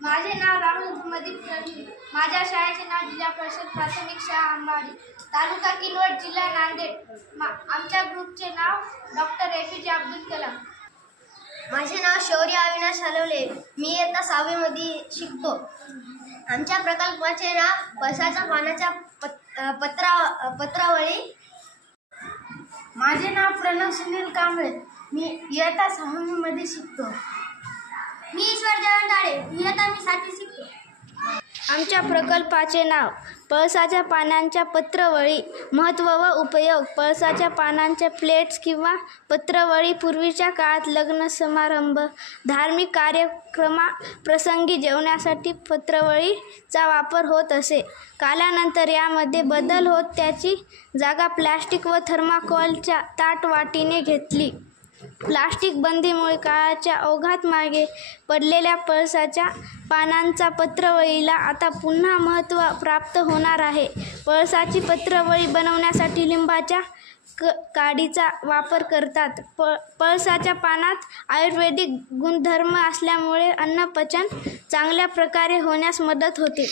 माझे नाव राहुल धुमदीप रणवी. माझ्या शाळेचे नाव जिल्हा परिषद प्राथमिक शाळा अंबाडी, तालुका किनवट, जिल्हा नांदेड. आमच्या ग्रुपचे नाव डॉक्टर APJ अब्दुल कलाम. माझे नाव शौर्य अविनाश हलवले. मी इयत्ता 6वी मध्ये शिकतो. आमच्या प्रकल्पाचे नाव पळसाच्या पानाच्या पत्रावळी. माझे नाव प्रणव सुनील कांबळे. मी इयत्ता 6वी मध्ये शिकतो. मी ईश्वर जयंताळे. इयत्ता 7वी शिकतो. आमच्या प्रकल्पाचे नाव पळसाच्या पानांच्या पत्रवळी. महत्त्व व उपयोग. पळसाच्या पानांच्या प्लेट्स किंवा पत्रवळी पूर्वीच्या काळात लग्न समारंभ, धार्मिक कार्यक्रमाप्रसंगी जेवणासाठी पत्रवळीचा वापर होत असे. कालानंतर यामध्ये बदल होत त्याची जागा प्लास्टिक व थर्माकोलच्या ताटवाटीने घेतली. प्लास्टिक बंदीमुळे काळाच्या ओघात मागे पडलेल्या पळसाच्या पानांचा पत्रवळीला आता पुन्हा महत्त्व प्राप्त होणार आहे. पळसाची पत्रवळी बनवण्यासाठी लिंबाच्या काडीचा वापर करतात. पळसाच्या पानात आयुर्वेदिक गुणधर्म असल्यामुळे अन्नपचन चांगल्या प्रकारे होण्यास मदत होते.